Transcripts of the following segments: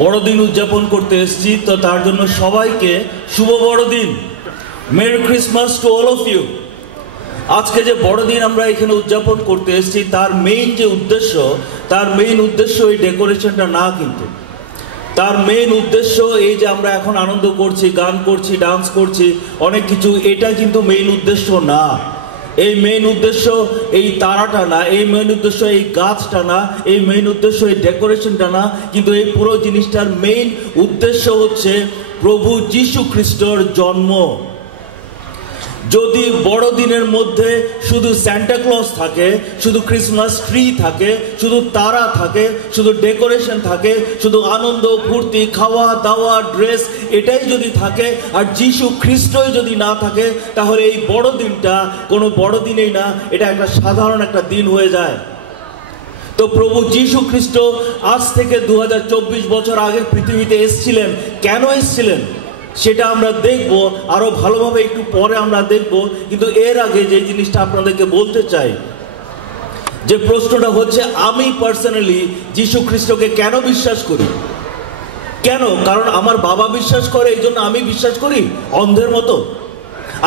বড়দিন উদযাপন করতে এসেছি, তো তার জন্য সবাইকে শুভ বড়দিন। Merry Christmas to all of you. আজকে যে বড়দিন আমরা এখানে উদযাপন করতে এসেছি তার মেইন যে উদ্দেশ্য, তার মেইন উদ্দেশ্য এই ডেকোরেশনটা না, কিন্তু তার মেইন উদ্দেশ্য এই যে আমরা এখন আনন্দ করছি, গান করছি, ডান্স করছি, অনেক কিছু, এটা কিন্তু মেইন উদ্দেশ্য না। এই মেইন উদ্দেশ্য এই তারাটা না, এই মেইন উদ্দেশ্য এই গাছটা না, এই মেইন উদ্দেশ্য এই ডেকোরেশনটা না, কিন্তু এই পুরো জিনিসটার মেইন উদ্দেশ্য হচ্ছে প্রভু যীশু খ্রিস্টর জন্ম। যদি বড়দিনের মধ্যে শুধু সান্টা ক্লজ থাকে, শুধু ক্রিসমাস ট্রি থাকে, শুধু তারা থাকে, শুধু ডেকোরেশন থাকে, শুধু আনন্দ ফুর্তি, খাওয়া দাওয়া, ড্রেস, এটাই যদি থাকে, আর যীশু খ্রিস্টই যদি না থাকে, তাহলে এই বড়দিনটা কোনো বড়দিনেই না, এটা একটা সাধারণ একটা দিন হয়ে যায়। তো প্রভু যীশু খ্রিস্ট আজ থেকে 2024 বছর আগে পৃথিবীতে এসেছিলেন। কেন এসেছিলেন সেটা আমরা দেখব, আরো ভালোভাবে একটু পরে আমরা দেখব। কিন্তু এর আগে যে জিনিসটা আপনাদেরকে বলতে চাই, যে প্রশ্নটা হচ্ছে, আমি পার্সোনালি যীশু খ্রিস্টকে কেন বিশ্বাস করি? কেন? কারণ আমার বাবা বিশ্বাস করে, এই জন্য আমি বিশ্বাস করি অন্ধের মতো।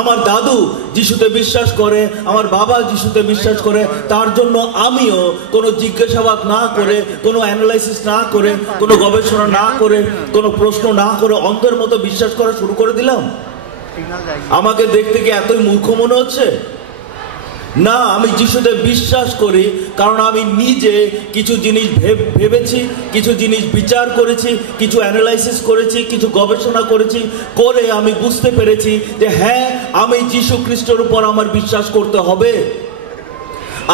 আমার দাদু যিশুতে বিশ্বাস করে, আমার বাবা যিশুতে বিশ্বাস করে, তার জন্য আমিও কোনো জিজ্ঞাসাবাদ না করে, কোনো অ্যানালাইসিস না করে, কোনো গবেষণা না করে, কোনো প্রশ্ন না করে অন্ধের মতো বিশ্বাস করা শুরু করে দিলাম। আমাকে দেখতে কি এতই মূর্খ মনে হচ্ছে? না, আমি যিশুতে বিশ্বাস করি কারণ আমি নিজে কিছু জিনিস ভেবেছি, কিছু জিনিস বিচার করেছি, কিছু অ্যানালাইসিস করেছি, কিছু গবেষণা করেছি, করে আমি বুঝতে পেরেছি যে হ্যাঁ, আমি যীশু খ্রিস্টের উপর আমার বিশ্বাস করতে হবে।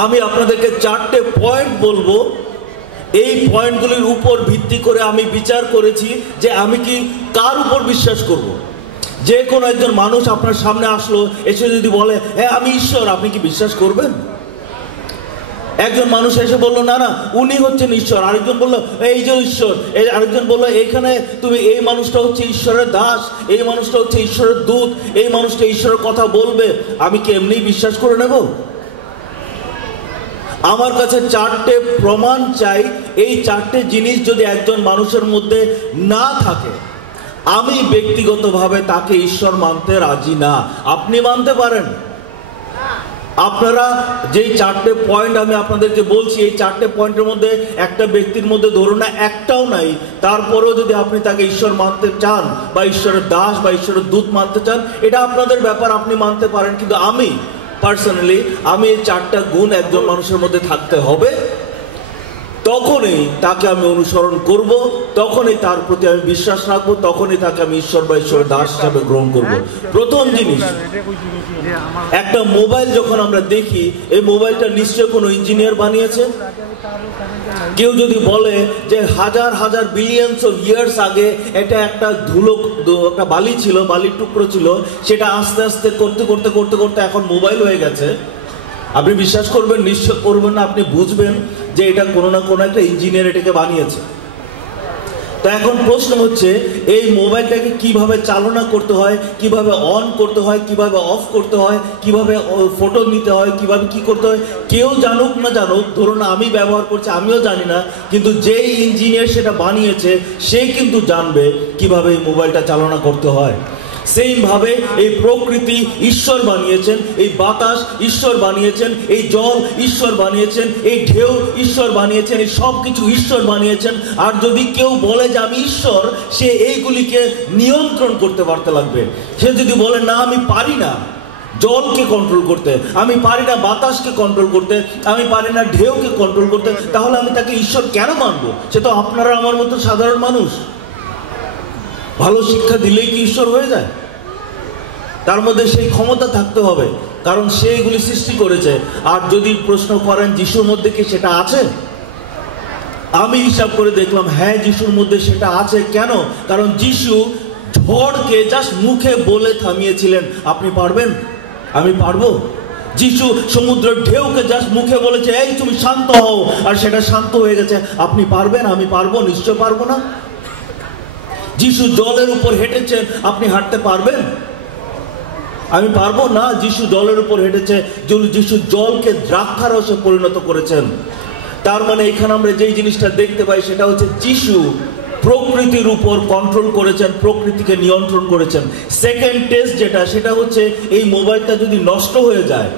আমি আপনাদেরকে 4টে পয়েন্ট বলবো। এই পয়েন্টগুলির উপর ভিত্তি করে আমি বিচার করেছি যে আমি কি কার উপর বিশ্বাস করব। যে কোনো একজন মানুষ আপনার সামনে আসলো, এসে যদি বলে হ্যাঁ আমি ঈশ্বর, আপনি কি বিশ্বাস করবেন? একজন মানুষ এসে বললো না না উনি হচ্ছেন ঈশ্বর, আরেকজন বললো এই যে ঈশ্বর, আরেকজন বললো এখানে তুমি, এই মানুষটা হচ্ছে ঈশ্বরের দাস, এই মানুষটা হচ্ছে ঈশ্বরের দূত, এই মানুষটা ঈশ্বরের কথা বলবে, আমি কি এমনি বিশ্বাস করে নেব? আমার কাছে 4টে প্রমাণ চাই। এই 4টে জিনিস যদি একজন মানুষের মধ্যে না থাকে, আমি ব্যক্তিগতভাবে তাকে ঈশ্বর মানতে রাজি না। আপনি মানতে পারেন। আপনারা যেই 4টে পয়েন্ট আমি আপনাদেরকে বলছি, এই 4টে পয়েন্টের মধ্যে একটা ব্যক্তির মধ্যে ধরুন না একটাও নাই, তারপরেও যদি আপনি তাকে ঈশ্বর মানতে চান, বা ঈশ্বরের দাস বা ঈশ্বরের দূত মানতে চান, এটা আপনাদের ব্যাপার, আপনি মানতে পারেন। কিন্তু আমি পার্সোনালি, আমি এই 4টা গুণ একজন মানুষের মধ্যে থাকতে হবে, তখনই তাকে আমি অনুসরণ করব, তখনই তার প্রতি আমি বিশ্বাস রাখবো, তখনই তাকে আমি ঈশ্বর বা ঈশ্বরের দাস হিসাবে গ্রহণ করব। প্রথম জিনিস, একটা মোবাইল যখন আমরা দেখি, এই মোবাইলটা নিশ্চয় কোনো ইঞ্জিনিয়ার বানিয়েছে। কেউ যদি বলে যে হাজার হাজার বিলিয়নস অফ ইয়ার্স আগে এটা একটা ধুলো, একটা বালি ছিল, বালির টুকরো ছিল, সেটা আস্তে আস্তে করতে করতে করতে করতে এখন মোবাইল হয়ে গেছে, আপনি বিশ্বাস করবেন? নিশ্চয় করবেন না। আপনি বুঝবেন যে এটা কোনো না কোনো একটা ইঞ্জিনিয়ার এটাকে বানিয়েছে। তো এখন প্রশ্ন হচ্ছে, এই মোবাইলটাকে কিভাবে চালনা করতে হয়, কিভাবে অন করতে হয়, কিভাবে অফ করতে হয়, কিভাবে ফটো নিতে হয়, কিভাবে কি করতে হয়, কেউ জানুক না জানুক, ধরুন আমি ব্যবহার করছি, আমিও জানি না, কিন্তু যেই ইঞ্জিনিয়ার সেটা বানিয়েছে সে কিন্তু জানবে কিভাবে এই মোবাইলটা চালনা করতে হয়। সেইভাবে এই প্রকৃতি ঈশ্বর বানিয়েছেন, এই বাতাস ঈশ্বর বানিয়েছেন, এই জল ঈশ্বর বানিয়েছেন, এই ঢেউ ঈশ্বর বানিয়েছেন, এই সব কিছু ঈশ্বর বানিয়েছেন। আর যদি কেউ বলে যে আমি ঈশ্বর, সে এইগুলিকে নিয়ন্ত্রণ করতে পারতে লাগবে। সে যদি বলে না আমি পারি না জলকে কন্ট্রোল করতে, আমি পারি না বাতাসকে কন্ট্রোল করতে, আমি পারি না ঢেউকে কন্ট্রোল করতে, তাহলে আমি তাকে ঈশ্বর কেন মানবো? সে তো আপনারা আমার মতো সাধারণ মানুষ। ভালো শিক্ষা দিলেই কি ঈশ্বর হয়ে যায়? তার মধ্যে সেই ক্ষমতা থাকতে হবে, কারণ সে এগুলি সৃষ্টি করেছে। আর যদি প্রশ্ন করেন যিশুর মধ্যে কি সেটা আছে, আমি হিসাব করে দেখলাম হ্যাঁ, যিশুর মধ্যে সেটা আছে। কেন? কারণ যিশু ঝড়কে জাস্ট মুখে বলে থামিয়েছিলেন। আপনি পারবেন? আমি পারবো? যিশু সমুদ্রের ঢেউকে জাস্ট মুখে বলেছে এই তুমি শান্ত হও, আর সেটা শান্ত হয়ে গেছে। আপনি পারবেন? আমি পারবো? নিশ্চয় পারবো না। যিশু জলের উপর হেঁটেছেন, আপনি হাঁটতে পারবেন? আমি পারবো না। যিশু জলের উপর হেঁটেছে, যিশু জলকে দ্রাক্ষারসে পরিণত করেছেন। তার মানে এখানে আমরা যেই জিনিসটা দেখতে পাই সেটা হচ্ছে যিশু প্রকৃতির উপর কন্ট্রোল করেছেন, প্রকৃতিকে নিয়ন্ত্রণ করেছেন। সেকেন্ড টেস্ট যেটা, সেটা হচ্ছে এই মোবাইলটা যদি নষ্ট হয়ে যায়,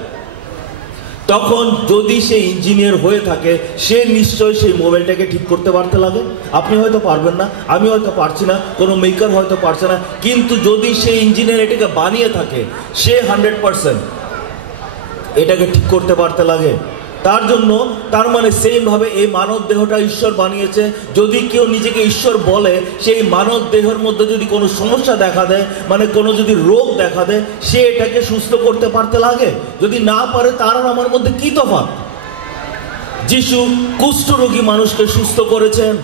তখন যদি সে ইঞ্জিনিয়ার হয়ে থাকে, সে নিশ্চয়ই সেই মোবাইলটাকে ঠিক করতে পারতে লাগে। আপনি হয়তো পারবেন না, আমি হয়তো পারছি না, কোনো মেকার হয়তো পারছে না, কিন্তু যদি সে ইঞ্জিনিয়ার এটাকে বানিয়ে থাকে, সে 100% এটাকে ঠিক করতে পারতে লাগে। তার জন্য, তার মানে সেম ভাবে এই মানব দেহটা ঈশ্বর বানিয়েছে। যদি কেউ নিজেকে ঈশ্বর বলে, সেই মানব দেহের মধ্যে যদি কোনো সমস্যা দেখা দেয়, মানে কোনো যদি রোগ দেখা দেয়, সে এটাকে সুস্থ করতে পারতে লাগে। যদি না পারে, তার আর আমার মধ্যে কি তফাৎ? যিশু কুষ্ঠরোগী মানুষকে সুস্থ করেছেন,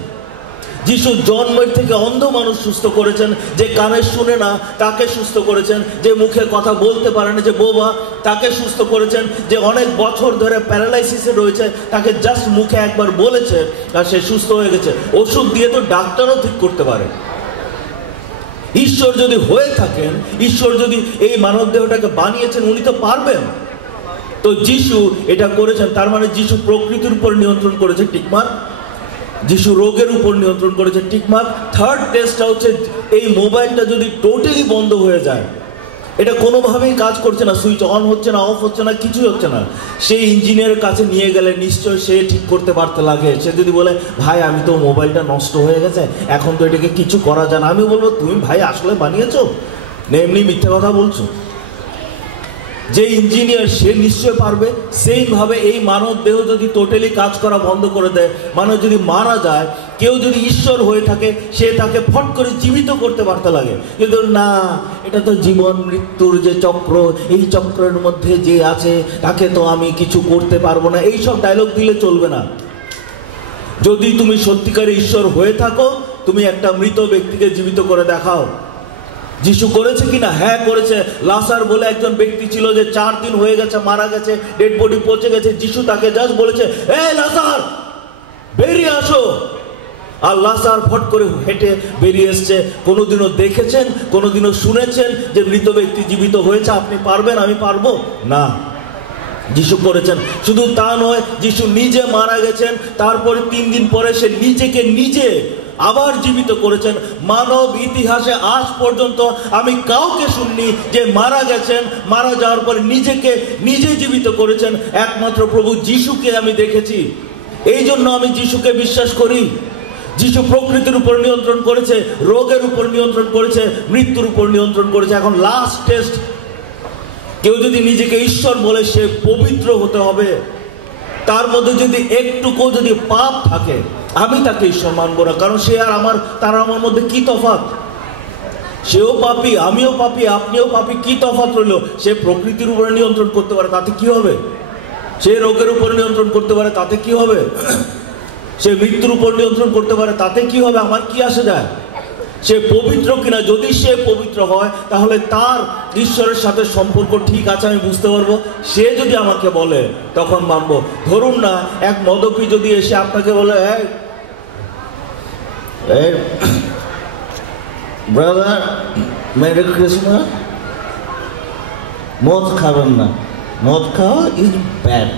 যিশু জন্মের থেকে অন্ধ মানুষ সুস্থ করেছেন, যে কানে শুনে না তাকে সুস্থ করেছেন, যে মুখে কথা বলতে পারে না, যে বোবা তাকে সুস্থ করেছেন, যে অনেক বছর ধরে প্যারালাইসিসে রয়েছে তাকে জাস্ট মুখে একবার বলেছে আর সে সুস্থ হয়ে গেছে। ওষুধ দিয়ে তো ডাক্তারও ঠিক করতে পারে। ঈশ্বর যদি হয়ে থাকেন, ঈশ্বর যদি এই মানব দেহটাকে বানিয়েছেন, উনি তো পারবেন। তো যিশু এটা করেছেন, তার মানে যিশু প্রকৃতির উপর নিয়ন্ত্রণ করেছে, টিকমার্ক। যিশু রোগের উপর নিয়ন্ত্রণ করেছে, টিকমার্ক। থার্ড টেস্টটা হচ্ছে, এই মোবাইলটা যদি টোটালি বন্ধ হয়ে যায়, এটা কোনোভাবেই কাজ করছে না, সুইচ অন হচ্ছে না, অফ হচ্ছে না, কিছুই হচ্ছে না, সেই ইঞ্জিনিয়ারের কাছে নিয়ে গেলে নিশ্চয় সে ঠিক করতে পারতে লাগে। সে যদি বলে, ভাই আমি তো মোবাইলটা নষ্ট হয়ে গেছে, এখন তো এটাকে কিছু করা যায় না, আমি বলবো, তুমি ভাই আসলে বানিয়েছো না এমনি মিথ্যা কথা বলছো? যে ইঞ্জিনিয়ার সে নিশ্চয় পারবে। সেইভাবে এই মানব দেহ যদি টোটালি কাজ করা বন্ধ করে দেয়, মানুষ যদি মারা যায়, কেউ যদি ঈশ্বর হয়ে থাকে, সে তাকে ফট করে জীবিত করতে পারতে লাগে। কিন্তু না, এটা তো জীবন মৃত্যুর যে চক্র, এই চক্রের মধ্যে যে আছে তাকে তো আমি কিছু করতে পারবো না, এইসব ডায়লগ দিলে চলবে না। যদি তুমি সত্যিকারে ঈশ্বর হয়ে থাকো, তুমি একটা মৃত ব্যক্তিকে জীবিত করে দেখাও। যিশু করেছে কিনা? হ্যাঁ করেছে। লাসার বলে একজন ব্যক্তি ছিল, যে 4 দিন হয়ে গেছে, মারা গেছে, ডেড বডি পচে গেছে। যিশু তাকে জাস্ট বলেছে, এই লাসার বেরিয়ে আসো, আর লাসার ফট করে হেঁটে বেরিয়ে এসছে। কোনোদিনও দেখেছেন, কোনোদিনও শুনেছেন যে মৃত ব্যক্তি জীবিত হয়েছে? আপনি পারবেন, আমি পারবো না। যিশু করেছেন। শুধু তা নয়, যিশু নিজে মারা গেছেন, তারপরে 3 দিন পরে সে নিজেকে নিজে আবার জীবিত করেছেন। মানব ইতিহাসে আজ পর্যন্ত আমি কাউকে শুনিনি যে মারা গেছেন, মারা যাওয়ার পরে নিজেকে নিজে জীবিত করেছেন। একমাত্র প্রভু যিশুকে আমি দেখেছি। এই জন্য আমি যিশুকে বিশ্বাস করি। যিশু প্রকৃতির উপর নিয়ন্ত্রণ করেছে, রোগের উপর নিয়ন্ত্রণ করেছে, মৃত্যুর উপর নিয়ন্ত্রণ করেছে। এখন লাস্ট টেস্ট, কেউ যদি নিজেকে ঈশ্বর বলে, সে পবিত্র হতে হবে। তার মধ্যে যদি একটুকু যদি পাপ থাকে, আমি তাকে ঈশ্বর মানবো না, কারণ সে আর তার আমার মধ্যে কি তফাৎ? সেও পাপী, আমিও পাপী, আপনিও পাপী, কি তফাৎ রইল? সে প্রকৃতির উপরে নিয়ন্ত্রণ করতে পারে, তাতে কি হবে? সে রোগের উপর নিয়ন্ত্রণ করতে পারে, তাতে কি হবে? সে মৃত্যুর উপর নিয়ন্ত্রণ করতে পারে, তাতে কি হবে? আমার কি আসে যায়? সে পবিত্র কিনা, যদি সে পবিত্র হয়, তাহলে তার ঈশ্বরের সাথে সম্পর্ক ঠিক আছে, আমি বুঝতে পারবো। সে যদি আমাকে বলে, তখন মানবো। ধরুন না, এক মদপি যদি এসে আপনাকে বলে, ব্রাদার মেরি ক্রিসমাস, মদ খাবেন না, মদ খাওয়া ইজ ব্যাড,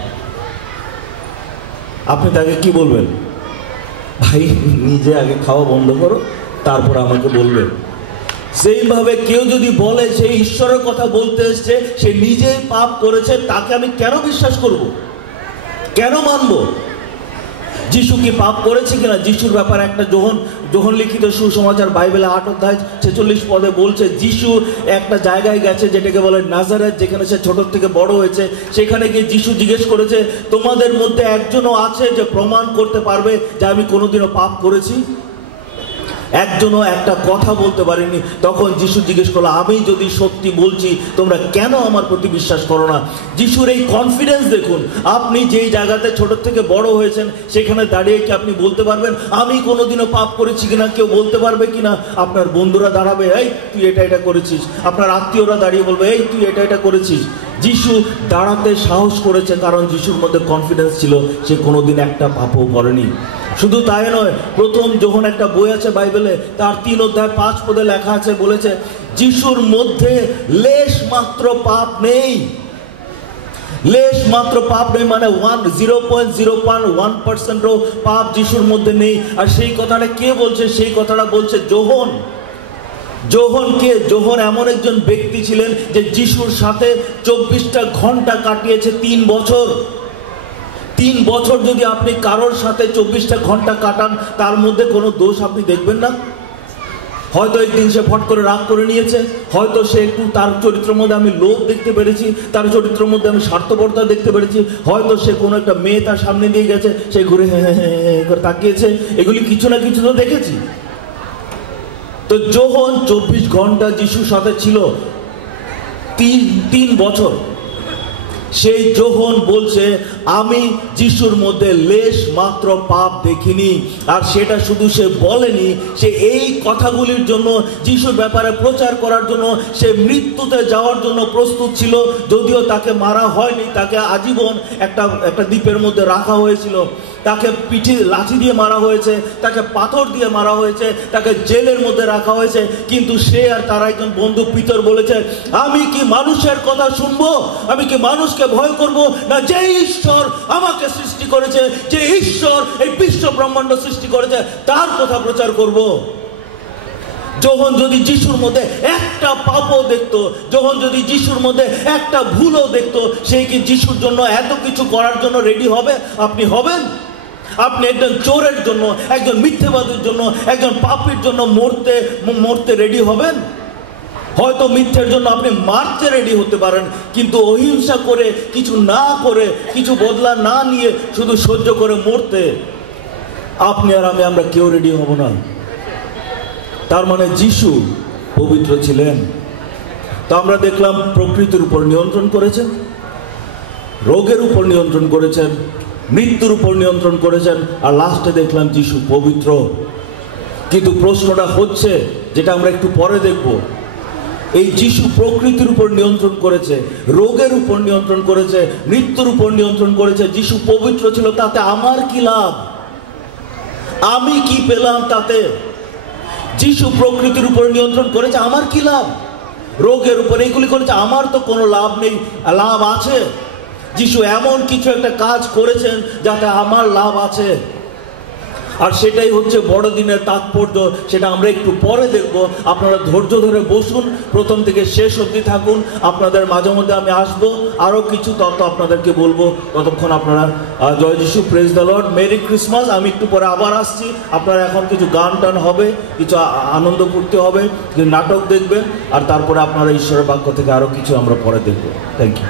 আপনি তাকে কি বলবেন? ভাই নিজে আগে খাওয়া বন্ধ করো, তারপর আমাকে বলবে। সেইভাবে কেউ যদি বলে সে ঈশ্বরের কথা বলতে এসছে, সে নিজেই পাপ করেছে, তাকে আমি কেন বিশ্বাস করব? কেন মানব? যিশু কি পাপ করেছে কিনা? যিশুর ব্যাপারে একটা যোহন লিখিত সুসমাচার বাইবেলে 8 অধ্যায় 46 পদে বলছে, যিশু একটা জায়গায় গেছে যেটাকে বলে নাজারেথ, যেখানে সে ছোট থেকে বড় হয়েছে। সেখানে গিয়ে যিশু জিজ্ঞেস করেছে, তোমাদের মধ্যে একজনও আছে যে প্রমাণ করতে পারবে যে আমি কোনোদিনও পাপ করেছি? একজনও একটা কথা বলতে পারেনি। তখন যিশু জিজ্ঞেস করলো, আমি যদি সত্যি বলছি, তোমরা কেন আমার প্রতি বিশ্বাস করো না? যিশুর এই কনফিডেন্স দেখুন। আপনি যেই জায়গাতে ছোট থেকে বড় হয়েছেন, সেখানে দাঁড়িয়ে কি আপনি বলতে পারবেন আমি কোনোদিনও পাপ করেছি কিনা? কেউ বলতে পারবে কিনা? আপনার বন্ধুরা দাঁড়াবে, এই তুই এটা করেছিস। আপনার আত্মীয়রা দাঁড়িয়ে বলবে, এই তুই এটা করেছিস। যিশু দাঁড়াতে সাহস করেছে, কারণ যিশুর মধ্যে কনফিডেন্স ছিল, সে কোনোদিন একটা পাপও করেনি। শুধু তাই নয়, প্রথম যখন একটা বই আছে বাইবেলে, তার 3 অধ্যায় 5 পদে লেখা আছে, বলেছে যিশুর মধ্যে লেশ মাত্র পাপ নেই। লেশ মাত্র পাপ নেই, মানে 0.01%ও পাপ যিশুর মধ্যে নেই। আর সেই কথাটা কে বলছে? সেই কথাটা বলছে যোহন। যোহন কে? যোহন এমন একজন ব্যক্তি ছিলেন যে যিশুর সাথে 24টা ঘন্টা কাটিয়েছে 3 বছর। 3 বছর যদি আপনি কারোর সাথে 24টা ঘন্টা কাটান, তার মধ্যে কোনো দোষ আপনি দেখবেন না। হয়তো একদিন সে ফট করে রাগ করে নিয়েছে, হয়তো সে একটু তার চরিত্রের মধ্যে আমি লোভ দেখতে পেরেছি, তার চরিত্রের মধ্যে আমি স্বার্থপরতা দেখতে পেরেছি, হয়তো সে কোনো একটা মেয়ে তার সামনে দিয়ে গেছে, সে ঘুরে হ্যাঁ হ্যাঁ করে তাকিয়েছে, এগুলি কিছু না কিছু তো দেখেছি। তো যোহন 24 ঘন্টা যিশুর সাথে ছিল, 3 বছর। সেই যোহন বলছে আমি যিশুর মধ্যে লেশ মাত্র পাপ দেখিনি। আর সেটা শুধু সে বলেনি, সে এই কথাগুলির জন্য, যিশুর ব্যাপারে প্রচার করার জন্য সে মৃত্যুতে যাওয়ার জন্য প্রস্তুত ছিল। যদিও তাকে মারা হয়নি, তাকে আজীবন একটা দ্বীপের মধ্যে রাখা হয়েছিল, তাকে পিঠে লাঠি দিয়ে মারা হয়েছে, তাকে পাথর দিয়ে মারা হয়েছে, তাকে জেলের মধ্যে রাখা হয়েছে। কিন্তু সে আর তার একজন বন্ধু পিতর বলেছে, আমি কি মানুষের কথা শুনবো? আমি কি মানুষকে ভয় করব না? যে ঈশ্বর আমাকে সৃষ্টি করেছে, যে ঈশ্বর এই বিশ্ব ব্রহ্মাণ্ড সৃষ্টি করেছে, তার কথা প্রচার করব। যখন যদি যিশুর মধ্যে একটা পাপও দেখতো, যখন যদি যিশুর মধ্যে একটা ভুলও দেখতো, সে কি যিশুর জন্য এত কিছু করার জন্য রেডি হবে? আপনি হবেন? আপনি একজন চোরের জন্য, একজন মিথ্যেবাদীর জন্য, একজন পাপীর জন্য মরতে রেডি হবেন? হয়তো মিথ্যের জন্য আপনি মারতে রেডি হতে পারেন, কিন্তু অহিংসা করে, কিছু না করে, কিছু বদলা না নিয়ে শুধু সহ্য করে মরতে আপনি আর আমরা কেউ রেডি হব না। তার মানে যিশু পবিত্র ছিলেন। তো আমরা দেখলাম প্রকৃতির উপর নিয়ন্ত্রণ করেছেন, রোগের উপর নিয়ন্ত্রণ করেছেন, মৃত্যুর উপর নিয়ন্ত্রণ করেছেন, আর লাস্টে দেখলাম যিশু পবিত্র। কিন্তু প্রশ্নটা হচ্ছে, যেটা আমরা একটু পরে দেখব, এই যিশু প্রকৃতির উপর নিয়ন্ত্রণ করেছে, রোগের উপর নিয়ন্ত্রণ করেছে, মৃত্যুর উপর নিয়ন্ত্রণ করেছে, যিশু পবিত্র ছিল, তাতে আমার কি লাভ? আমি কি পেলাম তাতে? যিশু প্রকৃতির উপর নিয়ন্ত্রণ করেছে, আমার কি লাভ? রোগের উপর এইগুলি করেছে, আমার তো কোনো লাভ নেই। লাভ আছে, যিশু এমন কিছু একটা কাজ করেছেন যাতে আমার লাভ আছে। আর সেটাই হচ্ছে বড়দিনের তাৎপর্য, সেটা আমরা একটু পরে দেখব। আপনারা ধৈর্য ধরে বসুন, প্রথম থেকে শেষ অবধি থাকুন। আপনাদের মাঝে মধ্যে আমি আসবো, আরও কিছু তত্ত্ব আপনাদেরকে বলবো। ততক্ষণ আপনারা জয় যিশু, praise the Lord, merry Christmas. আমি একটু পরে আবার আসছি। আপনারা এখন কিছু গান টান হবে, কিছু আনন্দ ফুর্তি হবে, নাটক দেখবেন, আর তারপরে আপনারা ঈশ্বরের বাক্য থেকে আরও কিছু আমরা পরে দেখবো। Thank you.